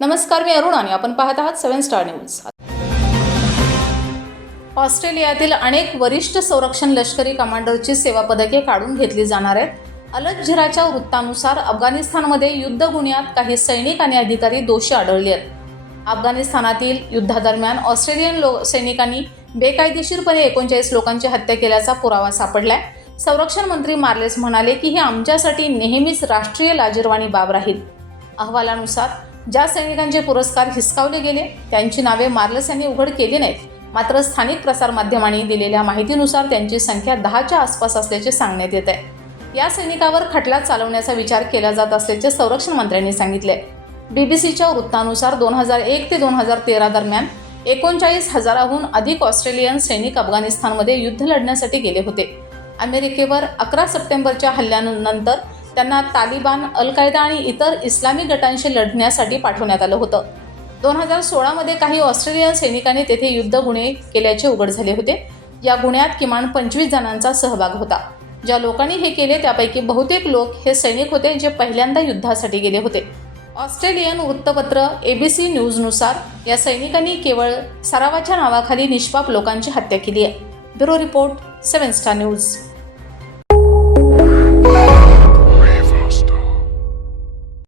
नमस्कार मी अरुण आणि आपण पाहत आहात सेव्हन स्टार न्यूज. ऑस्ट्रेलियातील अनेक वरिष्ठ संरक्षण लष्करी कमांडरची सेवा पदके काढून घेतली जाणार आहेत. अलजिराच्या वृत्तानुसार अफगाणिस्तानमध्ये युद्ध गुन्ह्यात काही सैनिक आणि अधिकारी दोषी आढळले आहेत. अफगाणिस्तानातील युद्धादरम्यान ऑस्ट्रेलियन लो सैनिकांनी बेकायदेशीरपणे एकोणचाळीस लोकांची हत्या केल्याचा पुरावा सापडलाय. संरक्षण मंत्री मार्लेस म्हणाले की ही आमच्यासाठी नेहमीच राष्ट्रीय लाजीरवाणी बाब राहील. अहवालानुसार ज्या सैनिकांचे पुरस्कार हिसकावले गेले त्यांची नावे मार्लस यांनी उघड केली नाहीत. मात्र स्थानिक प्रसारमाध्यमांनी दिलेल्या माहितीनुसार त्यांची संख्या दहाच्या आसपास असल्याचे सांगण्यात येत आहे. या सैनिकावर खटला चालवण्याचा विचार केला जात असल्याचे संरक्षण मंत्र्यांनी सांगितले. बीबीसीच्या वृत्तानुसार दोन हजार एक ते दोन हजार तेरा दरम्यान एकोणचाळीस हजाराहून अधिक ऑस्ट्रेलियन सैनिक अफगाणिस्तानमध्ये युद्ध लढण्यासाठी गेले होते. अमेरिकेवर अकरा सप्टेंबरच्या हल्ल्यानंतर त्यांना तालिबान अल कायदा आणि इतर इस्लामी गटांशी लढण्यासाठी पाठवण्यात आलं होतं. दोन हजार सोळामध्ये काही ऑस्ट्रेलियन सैनिकांनी तेथे युद्ध गुन्हे केल्याचे उघड झाले होते. या गुन्ह्यात किमान पंचवीस जणांचा सहभाग होता. ज्या लोकांनी हे केले त्यापैकी बहुतेक लोक हे सैनिक होते जे पहिल्यांदा युद्धासाठी गेले होते. ऑस्ट्रेलियन वृत्तपत्र एबीसी न्यूजनुसार या सैनिकांनी केवळ सरावाच्या नावाखाली निष्पाप लोकांची हत्या केली आहे. Bureau report seven star news.